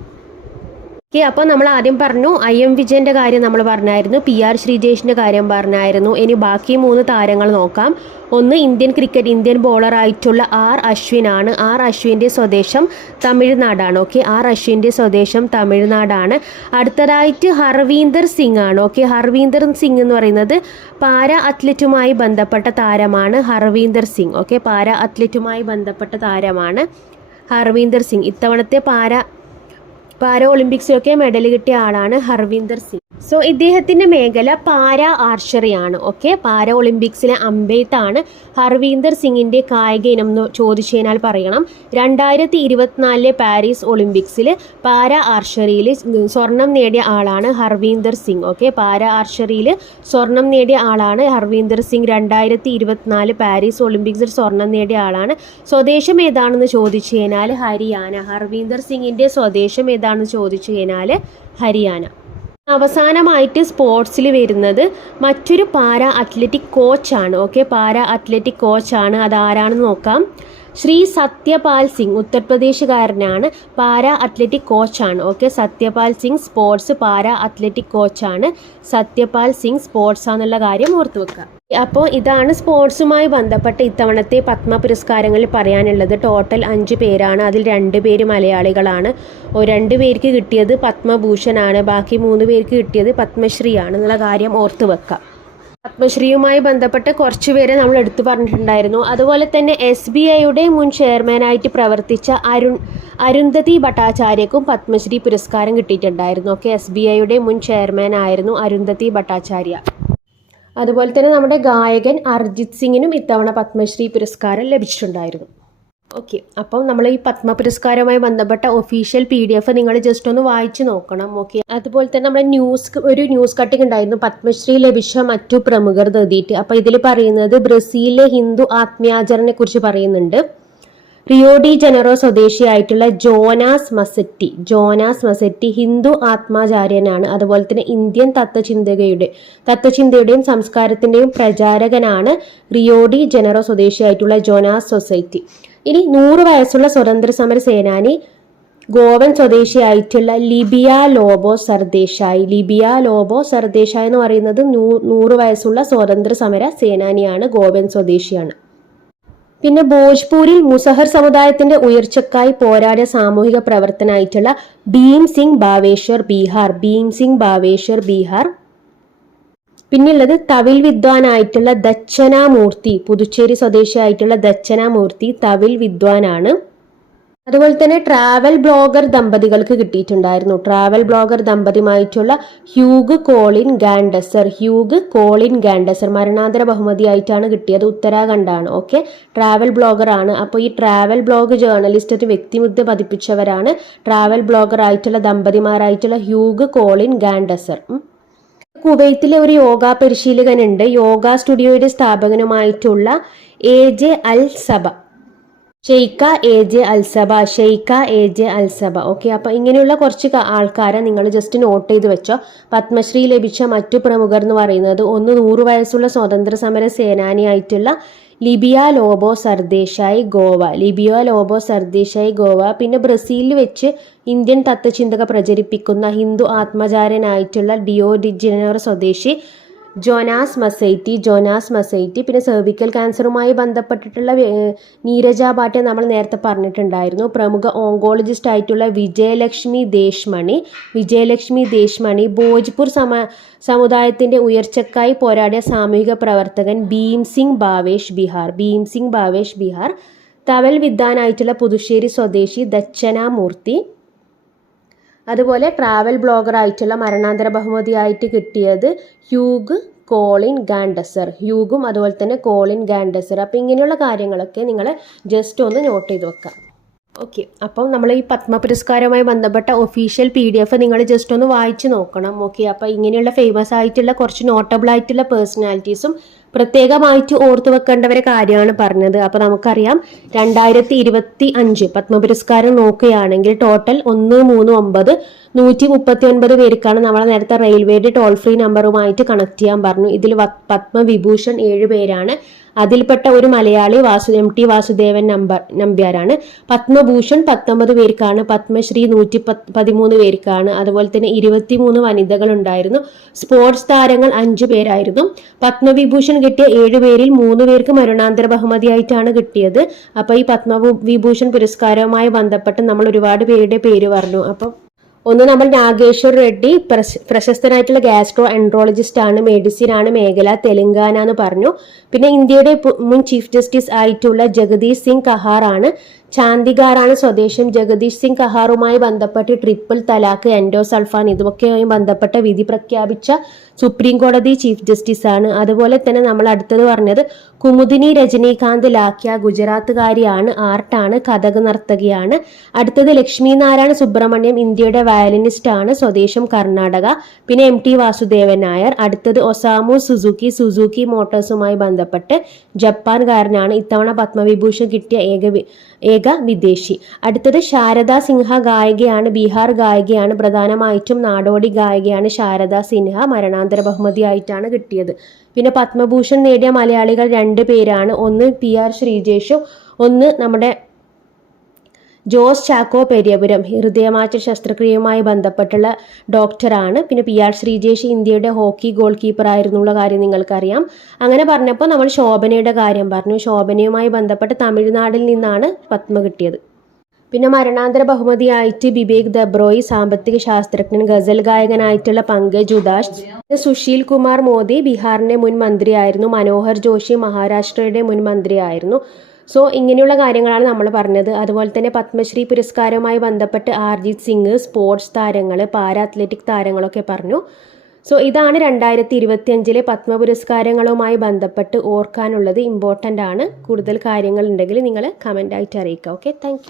ഓക്കെ അപ്പോൾ നമ്മൾ ആദ്യം പറഞ്ഞു ഐ എം വിജയന്റെ കാര്യം നമ്മൾ പറഞ്ഞായിരുന്നു പി ആർ ശ്രീജേഷിന്റെ കാര്യം പറഞ്ഞായിരുന്നു. ഇനി ബാക്കി മൂന്ന് താരങ്ങൾ നോക്കാം. ഒന്ന് ഇന്ത്യൻ ക്രിക്കറ്റ് ഇന്ത്യൻ ബോളറായിട്ടുള്ള ആർ അശ്വിനാണ്. ആർ അശ്വിന്റെ സ്വദേശം തമിഴ്നാടാണ്. ഓക്കെ ആർ അശ്വിന്റെ സ്വദേശം തമിഴ്നാടാണ്. അടുത്തതായിട്ട് ഹർവീന്ദർ സിംഗ് ആണ്. ഓക്കെ ഹർവീന്ദർ സിംഗ് എന്ന് പറയുന്നത് പാര അത്ലറ്റുമായി ബന്ധപ്പെട്ട താരമാണ് ഹർവീന്ദർ സിംഗ്. ഓക്കെ പാര അത്ലറ്റുമായി ബന്ധപ്പെട്ട താരമാണ് ഹർവീന്ദർ സിംഗ്. ഇത്തവണത്തെ പാര പാരാ ഒളിമ്പിക്സിലൊക്കെ മെഡൽ കിട്ടിയ ആളാണ് ഹർവിന്ദർ സിംഗ്. സോ ഇദ്ദേഹത്തിന്റെ മേഖല പാര ആർച്ചറിയാണ് ഓക്കെ പാര ഒളിമ്പിക്സിലെ അമ്പെയ്ത്താണ് ഹർവീന്ദർ സിംഗിന്റെ കായിക ഇനം എന്ന് ചോദിച്ചു കഴിഞ്ഞാൽ പറയണം. രണ്ടായിരത്തി ഇരുപത്തിനാലിലെ പാരീസ് ഒളിമ്പിക്സിൽ പാര ആർച്ചറിയിൽ സ്വർണം നേടിയ ആളാണ് ഹർവീന്ദർ സിംഗ്. ഓക്കെ പാര ആർച്ചറിയിൽ സ്വർണം നേടിയ ആളാണ് ഹർവീന്ദർ സിംഗ്. രണ്ടായിരത്തി ഇരുപത്തിനാല് പാരീസ് ഒളിമ്പിക്സിൽ സ്വർണം നേടിയ ആളാണ്. സ്വദേശം ഏതാണെന്ന് ചോദിച്ചു കഴിഞ്ഞാൽ ഹരിയാന. ഹർവീന്ദർ സിംഗിന്റെ സ്വദേശം ഏതാണെന്ന് ചോദിച്ചു കഴിഞ്ഞാൽ ഹരിയാന. അവസാനമായിട്ട് സ്പോർട്സിൽ വരുന്നത് മറ്റൊരു പാര അത്ലറ്റിക് കോച്ചാണ്. ഓക്കെ പാര അത്ലറ്റിക് കോച്ചാണ്. അത് ആരാണെന്ന് നോക്കാം. ശ്രീ സത്യപാൽ സിംഗ് ഉത്തർപ്രദേശുകാരനാണ്. Para athletic കോച്ചാണ്. Okay Satyapal Singh sports para athletic കോച്ചാണ്. Satyapal Singh sports ആണെന്നുള്ള കാര്യം ഓർത്തു വെക്കുക. അപ്പോൾ ഇതാണ് സ്പോർട്സുമായി ബന്ധപ്പെട്ട ഇത്തവണത്തെ പത്മ പുരസ്കാരങ്ങളിൽ പറയാനുള്ളത്. ടോട്ടൽ അഞ്ച് പേരാണ്. അതിൽ രണ്ട് പേര് മലയാളികളാണ്. രണ്ട് പേർക്ക് കിട്ടിയത് പത്മഭൂഷണാണ്. ബാക്കി മൂന്ന് പേർക്ക് കിട്ടിയത് പത്മശ്രീയാണ് എന്നുള്ള കാര്യം ഓർത്തു വെക്കാം. പത്മശ്രീയുമായി ബന്ധപ്പെട്ട് കുറച്ച് പേരെ നമ്മൾ എടുത്തു പറഞ്ഞിട്ടുണ്ടായിരുന്നു. അതുപോലെ തന്നെ എസ് ബി ഐയുടെ മുൻ ചെയർമാനായിട്ട് പ്രവർത്തിച്ച അരുൺ അരുന്ധതി ഭട്ടാചാര്യക്കും പത്മശ്രീ പുരസ്കാരം കിട്ടിയിട്ടുണ്ടായിരുന്നു. ഓക്കെ എസ് ബി ഐയുടെ മുൻ ചെയർമാനായിരുന്നു അരുന്ധതി ഭട്ടാചാര്യ. അതുപോലെ തന്നെ നമ്മുടെ ഗായകൻ അർജിത് സിംഗിനും ഇത്തവണ പത്മശ്രീ പുരസ്കാരം ലഭിച്ചിട്ടുണ്ടായിരുന്നു. ഓക്കെ അപ്പം നമ്മൾ ഈ പത്മ പുരസ്കാരവുമായി ബന്ധപ്പെട്ട ഒഫീഷ്യൽ പി ഡി എഫ് നിങ്ങൾ ജസ്റ്റ് ഒന്ന് വായിച്ചു നോക്കണം ഓക്കെ? അതുപോലെ തന്നെ നമ്മുടെ ന്യൂസ് ഒരു ന്യൂസ് കട്ടിംഗ് ഉണ്ടായിരുന്നു പത്മശ്രീ ലഭിച്ച മറ്റു പ്രമുഖർ എഴുതിയിട്ട്. അപ്പോൾ ഇതിൽ പറയുന്നത് ബ്രസീലിലെ ഹിന്ദു ആത്മീയാചരണെ കുറിച്ച് പറയുന്നുണ്ട്. Rio de Janeiro സ്വദേശിയായിട്ടുള്ള Jonas Masetti Jonas Masetti Hindu ആത്മാചാര്യനാണ്. അതുപോലെ തന്നെ ഇന്ത്യൻ തത്വചിന്തകയുടെ തത്വചിന്തയുടെയും സംസ്കാരത്തിന്റെയും പ്രചാരകനാണ് റിയോഡി ജനറോ സ്വദേശിയായിട്ടുള്ള ജോനാസ് സൊസൈറ്റി. ഇനി നൂറ് വയസ്സുള്ള സ്വതന്ത്ര സമര സേനാനി ഗോവൻ സ്വദേശിയായിട്ടുള്ള ലിബിയ ലോബോ സർദേശായി. ലിബിയ ലോബോ സർദേശായി എന്ന് പറയുന്നത് നൂ- നൂറ് വയസ്സുള്ള സ്വാതന്ത്ര്യ സമര സേനാനിയാണ് ഗോവൻ സ്വദേശിയാണ്. പിന്നെ ഭോജ്പൂരിൽ മുസഹർ സമുദായത്തിന്റെ ഉയർച്ചക്കായി പോരാടിയ സാമൂഹിക പ്രവർത്തനായിട്ടുള്ള ഭീം സിംഗ് ഭാവേശ്വർ ബീഹാർ. ഭീം സിംഗ് ഭാവേശ്വർ ബീഹാർ. പിന്നെയുള്ളത് തവിൽ വിദ്വാനായിട്ടുള്ള ദച്ചനാമൂർത്തി പുതുച്ചേരി സ്വദേശിയായിട്ടുള്ള ദച്ചനാമൂർത്തി തവിൽ വിദ്വാനാണ്. അതുപോലെ തന്നെ ട്രാവൽ ബ്ലോഗർ ദമ്പതികൾക്ക് കിട്ടിയിട്ടുണ്ടായിരുന്നു. Travel blogger ദമ്പതിയുമായിട്ടുള്ള Hugh Colleen Gantzer. Hugh Colleen Gantzer മരണാന്തര ബഹുമതിയായിട്ടാണ് കിട്ടിയത് ഉത്തരാഖണ്ഡാണ്. ഓക്കെ ട്രാവൽ ബ്ലോഗർ ആണ്. അപ്പോൾ ഈ ട്രാവൽ ബ്ലോഗ് ജേർണലിസ്റ്റ് ഒരു വ്യക്തിമുദ്ര പതിപ്പിച്ചവരാണ് ട്രാവൽ ബ്ലോഗർ ആയിട്ടുള്ള ദമ്പതിമാരായിട്ടുള്ള ഹ്യൂഗ് കോളിൻ ഗാൻഡസർ. കുവൈത്തിലെ ഒരു യോഗ പരിശീലകനുണ്ട്. Yoga സ്റ്റുഡിയോയുടെ സ്ഥാപകനുമായിട്ടുള്ള A J Al Sabah Sheikha A J Al Sabah Sheikha A J Al Sabah. Okay അപ്പോൾ ഇങ്ങനെയുള്ള കുറച്ച് ആൾക്കാരെ നിങ്ങൾ ജസ്റ്റ് നോട്ട് ചെയ്ത് വെച്ചോ. പത്മശ്രീ ലഭിച്ച മറ്റു പ്രമുഖർ എന്ന് പറയുന്നത് ഒന്ന് നൂറ് വയസ്സുള്ള സ്വാതന്ത്ര്യ സമര സേനാനിയായിട്ടുള്ള ലിബിയ ലോബോ സർദേശായി ഗോവ. ലിബിയ ലോബോ സർദേശായി ഗോവ. പിന്നെ ബ്രസീലിൽ വെച്ച് ഇന്ത്യൻ തത്വചിന്തക പ്രചരിപ്പിക്കുന്ന ഹിന്ദു ആത്മചാരനായിട്ടുള്ള ഡിയോ ഡിജിനോർ സ്വദേശി ജോനാസ് മസൈറ്റി ജോനാസ് മസൈറ്റി പിന്നെ സെർവിക്കൽ ക്യാൻസറുമായി ബന്ധപ്പെട്ടിട്ടുള്ള നീരജ ഭാട്ടെ നമ്മൾ നേരത്തെ പറഞ്ഞിട്ടുണ്ടായിരുന്നു. പ്രമുഖ ഓങ്കോളജിസ്റ്റ് ആയിട്ടുള്ള വിജയലക്ഷ്മി ദേശ്മണി വിജയലക്ഷ്മി ദേശ്മണി ഭോജ്പൂർ സമ സമുദായത്തിന്റെ ഉയർച്ചക്കായി പോരാടിയ സാമൂഹിക പ്രവർത്തകൻ ഭീം സിംഗ് ഭാവേഷ് ബിഹാർ ഭീം സിംഗ് ഭാവേഷ് ബിഹാർ തവൽ വിദ്വാനായിട്ടുള്ള പുതുശ്ശേരി സ്വദേശി ദച്ചനാമൂർത്തി അതുപോലെ ട്രാവൽ ബ്ലോഗർ ആയിട്ടുള്ള മരണാന്തര ബഹുമതിയായിട്ട് കിട്ടിയത് ഹ്യൂഗ് കോളിൻ ഗാൻഡസർ. ഹ്യൂഗും അതുപോലെ തന്നെ കോളിൻ ഗാൻഡസർ. അപ്പോൾ ഇങ്ങനെയുള്ള കാര്യങ്ങളൊക്കെ നിങ്ങൾ ജസ്റ്റ് ഒന്ന് നോട്ട് ചെയ്ത് വെക്കുക ഓക്കെ അപ്പം നമ്മൾ ഈ പത്മ പുരസ്കാരവുമായി ബന്ധപ്പെട്ട ഒഫീഷ്യൽ പി ഡി എഫ് നിങ്ങൾ ജസ്റ്റ് ഒന്ന് വായിച്ചു നോക്കണം. ഓക്കെ അപ്പോൾ ഇങ്ങനെയുള്ള ഫേമസ് ആയിട്ടുള്ള കുറച്ച് നോട്ടബിൾ ആയിട്ടുള്ള പേഴ്സണാലിറ്റീസും പ്രത്യേകമായിട്ട് ഓർത്തു വെക്കേണ്ട ഒരു കാര്യമാണ് പറഞ്ഞത്. അപ്പോൾ നമുക്കറിയാം രണ്ടായിരത്തി ഇരുപത്തി അഞ്ച് പത്മ പുരസ്കാരം നോക്കുകയാണെങ്കിൽ ടോട്ടൽ ഒന്ന് മൂന്ന് ഒമ്പത് നൂറ്റി മുപ്പത്തി ഒൻപത് പേർക്കാണ് നമ്മളെ നേരത്തെ റെയിൽവേയുടെ ടോൾ ഫ്രീ നമ്പറുമായിട്ട് കണക്ട് ചെയ്യാൻ പറഞ്ഞു. ഇതിൽ പത്മവിഭൂഷൺ ഏഴ് പേരാണ്. അതിൽപ്പെട്ട ഒരു മലയാളി വാസു എം ടി വാസുദേവൻ നമ്പർ നമ്പ്യാരാണ്. പത്മഭൂഷൺ പത്തൊമ്പത് പേർക്കാണ് പത്മശ്രീ നൂറ്റി പത്ത് പതിമൂന്ന് പേർക്കാണ്. അതുപോലെ തന്നെ ഇരുപത്തിമൂന്ന് വനിതകൾ ഉണ്ടായിരുന്നു. സ്പോർട്സ് താരങ്ങൾ അഞ്ചു പേരായിരുന്നു. പത്മവിഭൂഷൺ കിട്ടിയ ഏഴുപേരിൽ മൂന്ന് പേർക്ക് മരണാന്തര ബഹുമതിയായിട്ടാണ് കിട്ടിയത്. അപ്പോൾ ഈ പത്മവിഭൂഷൺ പുരസ്കാരവുമായി ബന്ധപ്പെട്ട് നമ്മൾ ഒരുപാട് പേരുടെ പേര് പറഞ്ഞു. അപ്പം ഒന്ന് നമ്മൾ നാഗേശ്വർ റെഡ്ഡി പ്രശ- പ്രശസ്തനായിട്ടുള്ള ഗാസ്ട്രോ എൻട്രോളജിസ്റ്റ് ആണ് മെഡിസിൻ ആണ് മേഖല തെലങ്കാന എന്ന് പറഞ്ഞു. പിന്നെ ഇന്ത്യയുടെ മുൻ ചീഫ് ജസ്റ്റിസ് ആയിട്ടുള്ള ജഗദീഷ് സിംഗ് കഹാർ ആണ്. ചാന്ദിഗാറാണ് സ്വദേശം. ജഗദീഷ് സിംഗ് കഹാറുമായി ബന്ധപ്പെട്ട് ട്രിപ്പിൾ തലാഖ് എൻഡോസൾഫാൻ ഇതൊക്കെയുമായി ബന്ധപ്പെട്ട വിധി പ്രഖ്യാപിച്ച സുപ്രീം കോടതി ചീഫ് ജസ്റ്റിസ് ആണ് അതുപോലെ തന്നെ നമ്മൾ അടുത്തത് പറഞ്ഞത് കുമുദിനി രജനീകാന്ത് ലാഖ്യ ഗുജറാത്തുകാരിയാണ് ആർട്ടാണ് കഥക് നർത്തകിയാണ്. അടുത്തത് ലക്ഷ്മി നാരായണ സുബ്രഹ്മണ്യം ഇന്ത്യയുടെ വയലിനിസ്റ്റ് ആണ് സ്വദേശം കർണാടക. പിന്നെ എം ടി വാസുദേവൻ നായർ. അടുത്തത് ഒസാമു സുസുക്കി സുസുക്കി മോട്ടോഴ്സുമായി ബന്ധപ്പെട്ട് ജപ്പാൻകാരനാണ്. ഇത്തവണ പത്മവിഭൂഷൺ കിട്ടിയ ഏക ഏക വിദേശി. അടുത്തത് ശാരദ സിൻഹ ഗായികയാണ് ബീഹാർ ഗായികയാണ് പ്രധാനമായിട്ടും നാടോടി ഗായികയാണ് ശാരദ സിൻഹ മരണാന്തര ബഹുമതിയായിട്ടാണ് കിട്ടിയത്. പിന്നെ പത്മഭൂഷൺ നേടിയ മലയാളികൾ രണ്ട് പേരാണ്. ഒന്ന് പി ആർ ശ്രീജേഷും ഒന്ന് നമ്മുടെ ജോസ് ചാക്കോ പെരിയപുരം ഹൃദയമാറ്റ ശസ്ത്രക്രിയയുമായി ബന്ധപ്പെട്ടുള്ള ഡോക്ടറാണ്. പിന്നെ പി ആർ ശ്രീജേഷ് ഇന്ത്യയുടെ ഹോക്കി ഗോൾ കീപ്പർ ആയിരുന്നുള്ള കാര്യം നിങ്ങൾക്കറിയാം. അങ്ങനെ പറഞ്ഞപ്പോൾ നമ്മൾ ശോഭനയുടെ കാര്യം പറഞ്ഞു. ശോഭനയുമായി ബന്ധപ്പെട്ട് തമിഴ്നാടിൽ നിന്നാണ് പത്മ കിട്ടിയത്. പിന്നെ മരണാന്തര ബഹുമതിയായിട്ട് ബിബേക് ദബ്രോയി സാമ്പത്തിക ശാസ്ത്രജ്ഞൻ ഗസൽ ഗായകനായിട്ടുള്ള പങ്കജ് ഉദാസ് സുശീൽ കുമാർ മോദി ബീഹാറിന്റെ മുൻ മന്ത്രിയായിരുന്നു മനോഹർ ജോഷി മഹാരാഷ്ട്രയുടെ മുൻ മന്ത്രിയായിരുന്നു. സോ ഇങ്ങനെയുള്ള കാര്യങ്ങളാണ് നമ്മൾ പറഞ്ഞത്. അതുപോലെ തന്നെ പത്മശ്രീ പുരസ്കാരവുമായി ബന്ധപ്പെട്ട് ആർജിത് സിംഗ് സ്പോർട്സ് താരങ്ങൾ പാര അത്ലറ്റിക് താരങ്ങളൊക്കെ പറഞ്ഞു. സോ ഇതാണ് രണ്ടായിരത്തി ഇരുപത്തി അഞ്ചിലെ പത്മ പുരസ്കാരങ്ങളുമായി ബന്ധപ്പെട്ട് ഓർക്കാനുള്ളത്. ഇമ്പോർട്ടന്റ് ആണ്. കൂടുതൽ കാര്യങ്ങളുണ്ടെങ്കിൽ നിങ്ങൾ കമന്റായിട്ട് അറിയിക്കുക. Okay thank